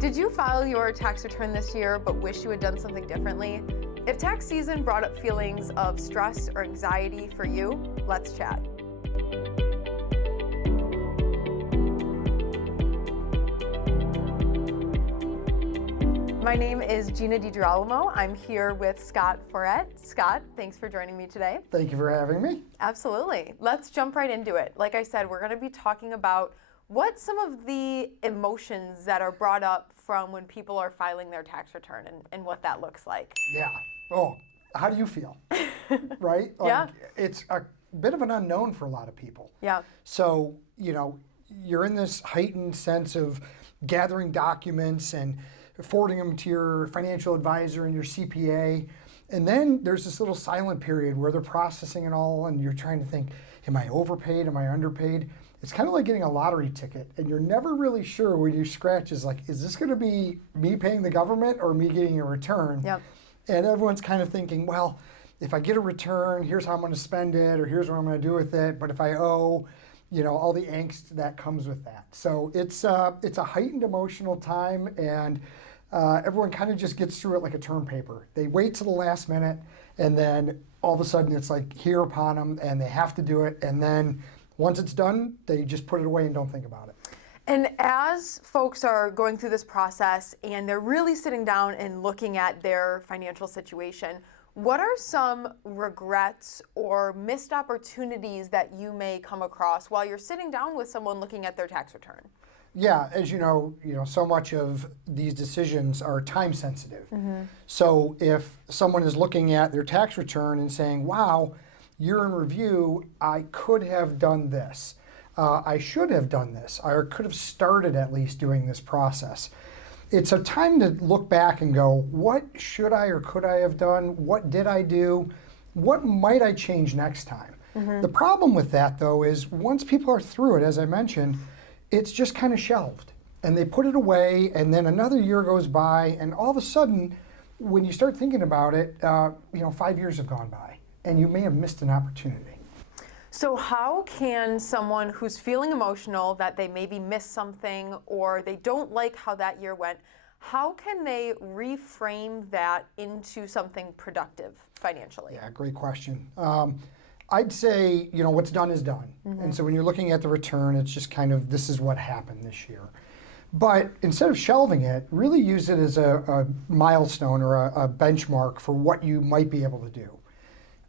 Did you file your tax return this year but wish you had done something differently? If tax season brought up feelings of stress or anxiety for you, let's chat. My name is Gina DiGirolamo. I'm here with Scott Foret. Scott, thanks for joining me today. Thank you for having me. Absolutely. Let's jump right into it. Like I said, we're going to be talking about what some of the emotions that are brought up from when people are filing their tax return and what that looks like. Yeah. Oh, how do you feel? Right? Yeah. It's a bit of an unknown for a lot of people. Yeah. So, you're in this heightened sense of gathering documents and forwarding them to your financial advisor and your CPA. And then there's this little silent period where they're processing it all and you're trying to think, am I overpaid? Am I underpaid? It's kind of like getting a lottery ticket and you're never really sure when you scratch is this going to be me paying the government or me getting a return? Yep. And everyone's kind of thinking, well, if I get a return, here's how I'm going to spend it or here's what I'm going to do with it. But if I owe, all the angst that comes with that. So it's a heightened emotional time and everyone kind of just gets through it like a term paper. They wait to the last minute and then all of a sudden it's like here upon them and they have to do it. And then once it's done, they just put it away and don't think about it. And as folks are going through this process and they're really sitting down and looking at their financial situation, what are some regrets or missed opportunities that you may come across while you're sitting down with someone looking at their tax return? Yeah, as you know, so much of these decisions are time sensitive. Mm-hmm. So if someone is looking at their tax return and saying, wow, year in review, I could have done this. I should have done this. I could have started at least doing this process. It's a time to look back and go, what should I or could I have done? What did I do? What might I change next time? Mm-hmm. The problem with that, though, is once people are through it, as I mentioned, it's just kind of shelved. And they put it away, and then another year goes by, and all of a sudden, when you start thinking about it, 5 years have gone by. And you may have missed an opportunity. So how can someone who's feeling emotional that they maybe missed something or they don't like how that year went, how can they reframe that into something productive financially? Yeah, great question. I'd say, what's done is done. Mm-hmm. And so when you're looking at the return, it's just kind of, this is what happened this year. But instead of shelving it, really use it as a milestone or a benchmark for what you might be able to do.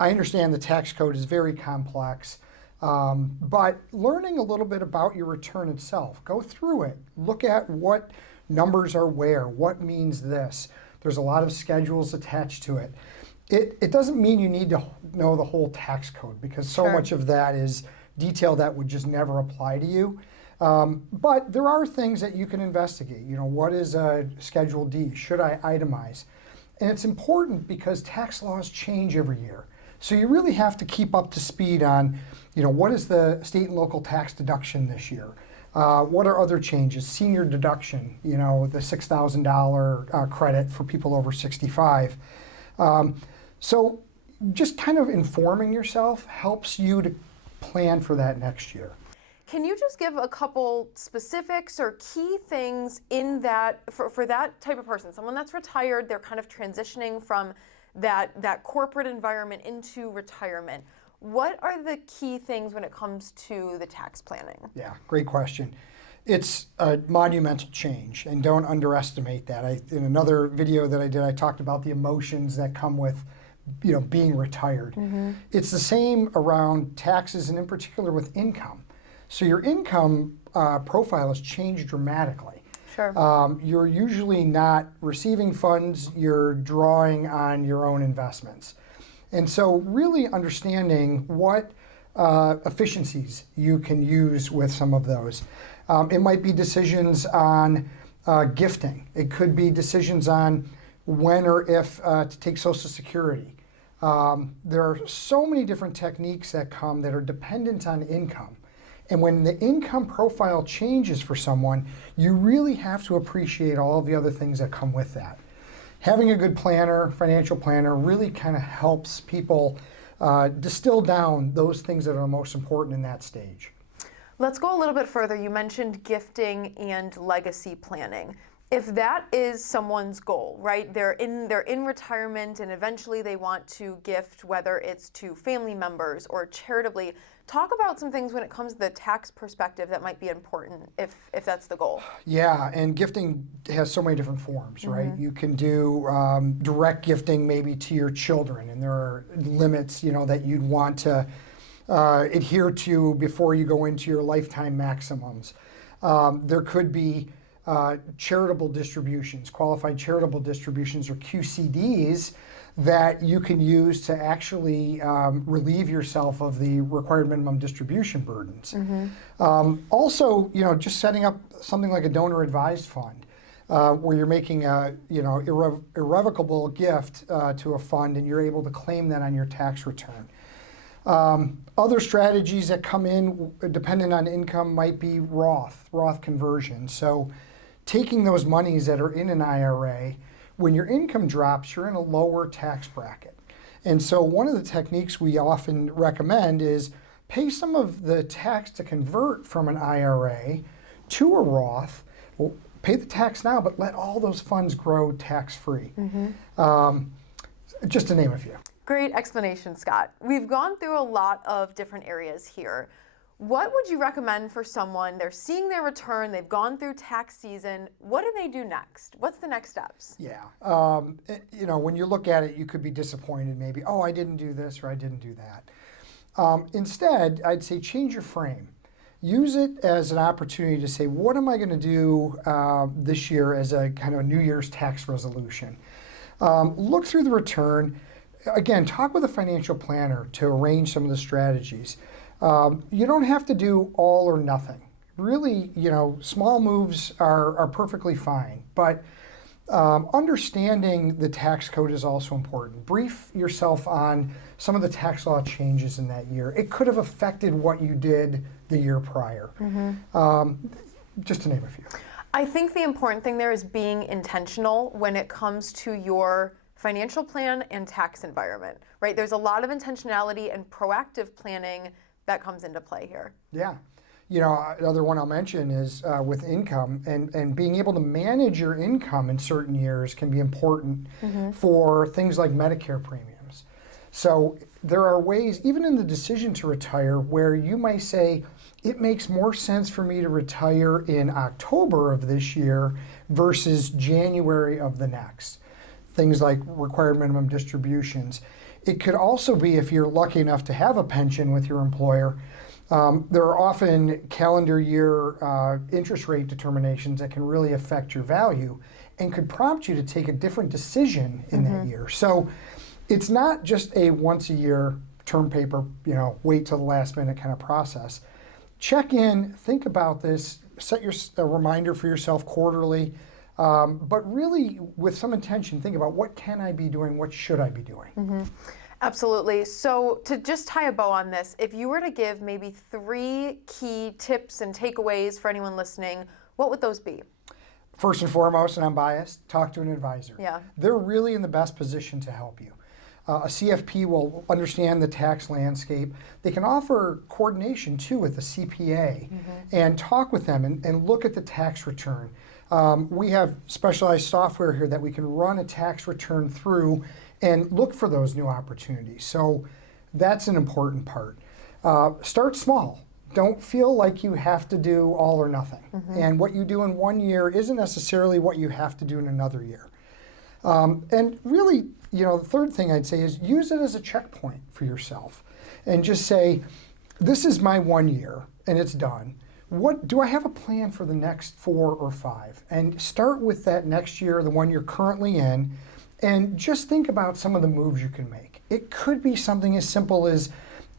I understand the tax code is very complex, but learning a little bit about your return itself, go through it, look at what numbers are where, what means this. There's a lot of schedules attached to it. It doesn't mean you need to know the whole tax code because so Sure. much of that is detail that would just never apply to you. But there are things that you can investigate. What is a Schedule D? Should I itemize? And it's important because tax laws change every year. So you really have to keep up to speed on, what is the state and local tax deduction this year? What are other changes? Senior deduction, the $6,000 credit for people over 65. So just kind of informing yourself helps you to plan for that next year. Can you just give a couple specifics or key things in that for that type of person, someone that's retired, they're kind of transitioning from that corporate environment into retirement. What are the key things when it comes to the tax planning? Yeah, great question. It's a monumental change, and don't underestimate that. In another video that I did, I talked about the emotions that come with being retired. Mm-hmm. It's the same around taxes and in particular with income. So your income profile has changed dramatically. Sure. You're usually not receiving funds, you're drawing on your own investments. And so really understanding what efficiencies you can use with some of those. It might be decisions on gifting. It could be decisions on when or if to take Social Security. There are so many different techniques that come that are dependent on income. And when the income profile changes for someone, you really have to appreciate all of the other things that come with that. Having a good planner, financial planner, really kind of helps people distill down those things that are most important in that stage. Let's go a little bit further. You mentioned gifting and legacy planning. If that is someone's goal, right? They're in retirement and eventually they want to gift, whether it's to family members or charitably. Talk about some things when it comes to the tax perspective that might be important if that's the goal. Yeah, and gifting has so many different forms, right? You can do direct gifting maybe to your children, and there are limits, that you'd want to adhere to before you go into your lifetime maximums. There could be charitable distributions, qualified charitable distributions, or QCDs, that you can use to actually relieve yourself of the required minimum distribution burdens. Also, just setting up something like a donor advised fund, where you're making a irrevocable gift to a fund, and you're able to claim that on your tax return. Other strategies that come in dependent on income might be Roth conversion. So taking those monies that are in an IRA, when your income drops, you're in a lower tax bracket. And so one of the techniques we often recommend is pay some of the tax to convert from an IRA to a Roth. Well, pay the tax now, but let all those funds grow tax-free. Just to name a few. Great explanation, Scott. We've gone through a lot of different areas here. What would you recommend for someone? They're seeing their return, they've gone through tax season. What do they do next? What's the next steps? Yeah, when you look at it, you could be disappointed maybe, oh, I didn't do this or I didn't do that. Instead, I'd say change your frame. Use it as an opportunity to say, what am I going to do this year as a kind of New Year's tax resolution? Look through the return. Again, talk with a financial planner to arrange some of the strategies. You don't have to do all or nothing. Really, small moves are perfectly fine, but understanding the tax code is also important. Brief yourself on some of the tax law changes in that year. It could have affected what you did the year prior, just to name a few. I think the important thing there is being intentional when it comes to your financial plan and tax environment, right? There's a lot of intentionality and proactive planning that comes into play here. Yeah. Another one I'll mention is with income and being able to manage your income in certain years can be important for things like Medicare premiums. So there are ways, even in the decision to retire, where you might say, it makes more sense for me to retire in October of this year versus January of the next. Things like required minimum distributions. It could also be, if you're lucky enough to have a pension with your employer, there are often calendar year interest rate determinations that can really affect your value and could prompt you to take a different decision in that year. So it's not just a once a year term paper, wait till the last minute kind of process. Check in, think about this, set a reminder for yourself quarterly, but really with some intention, think about what can I be doing, what should I be doing? Absolutely. So to just tie a bow on this, if you were to give maybe 3 key tips and takeaways for anyone listening, what would those be? First and foremost, and I'm biased, talk to an advisor. Yeah. They're really in the best position to help you. A CFP will understand the tax landscape. They can offer coordination too with a CPA and talk with them and look at the tax return. We have specialized software here that we can run a tax return through and look for those new opportunities. So that's an important part. Start small. Don't feel like you have to do all or nothing. And what you do in one year isn't necessarily what you have to do in another year. And really, the third thing I'd say is use it as a checkpoint for yourself and just say, this is my 1 year and it's done. What do I have a plan for the next 4 or 5? And start with that next year, the one you're currently in, and just think about some of the moves you can make. It could be something as simple as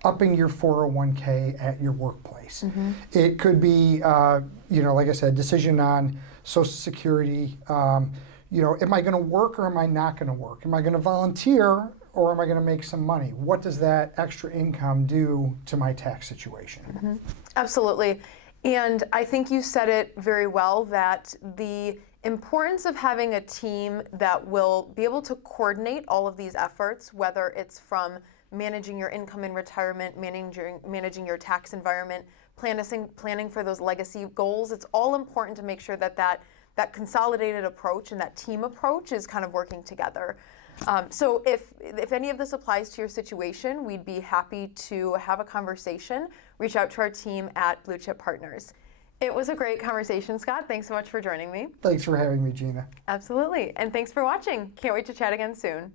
upping your 401k at your workplace. It could be, like I said, decision on Social Security. Am I going to work or am I not going to work? Am I going to volunteer or am I going to make some money? What does that extra income do to my tax situation? Absolutely. And I think you said it very well, that the importance of having a team that will be able to coordinate all of these efforts, whether it's from managing your income in retirement, managing your tax environment, planning for those legacy goals. It's all important to make sure that that consolidated approach and that team approach is kind of working together. So if any of this applies to your situation, we'd be happy to have a conversation. Reach out to our team at Blue Chip Partners. It was a great conversation, Scott. Thanks so much for joining me. Thanks for having me, Gina. Absolutely. And thanks for watching. Can't wait to chat again soon.